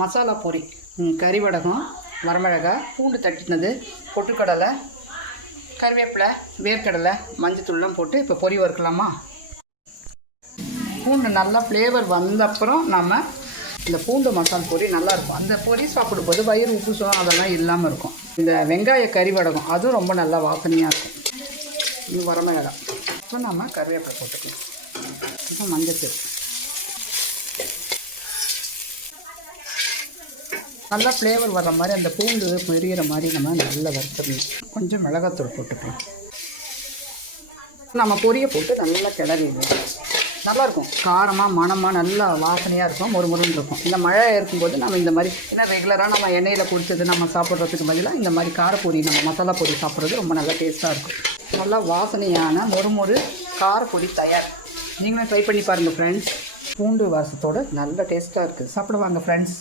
மசாலா பொரி, கறி வடகம், வரமிளகாய், பூண்டு தட்டினது, பொட்டுக்கடலை, கருவேப்பிலை, வேர்க்கடலை, மஞ்சத்தூள்லாம் போட்டு இப்போ பொரி வறுக்கலாமா? பூண்டு நல்லா ஃப்ளேவர் வந்த அப்புறம் நம்ம இந்த பூண்டு மசால் பொரி நல்லாயிருக்கும். அந்த பொரி சாப்பிடும்போது வயிறு உப்புசம் அதெல்லாம் இல்லாமல் இருக்கும். இந்த வெங்காய கறி வடகம் அதுவும் ரொம்ப நல்லா வாசனையாக இருக்கும். இது வரமிளகாய். இப்போ நம்ம கருவேப்பிலை போட்டுக்கலாம். இப்போ மஞ்சத்தூள் நல்லா ஃப்ளேவர் வர்ற மாதிரி அந்த பூண்டு மெரியிற மாதிரி நம்ம நல்லா வறுத்துடணும். கொஞ்சம் மிளகாத்தூள் போட்டுக்கலாம். நம்ம பொரியை போட்டு நல்லா கிளறிடுவோம். நல்லாயிருக்கும். காரமாக மணமாக நல்லா வாசனையாக இருக்கும், முறுமுறுன்னு இருக்கும். இந்த மழை இருக்கும்போது நம்ம இந்த மாதிரி ஏன்னா ரெகுலராக நம்ம எண்ணெயில் கொடுத்தது நம்ம சாப்பிட்றதுக்கு பதிலாக இந்த மாதிரி காரப்பொரி நம்ம மசாலா பொரி சாப்பிட்றது ரொம்ப நல்லா டேஸ்ட்டாக இருக்கும். நல்லா வாசனையான மொறுமொறு காரப்பொரி தயார். நீங்களும் ட்ரை பண்ணி பாருங்கள் ஃப்ரெண்ட்ஸ். பூண்டு வாசத்தோடு நல்ல டேஸ்ட்டாக இருக்குது. சாப்பிடுவாங்க ஃப்ரெண்ட்ஸ்.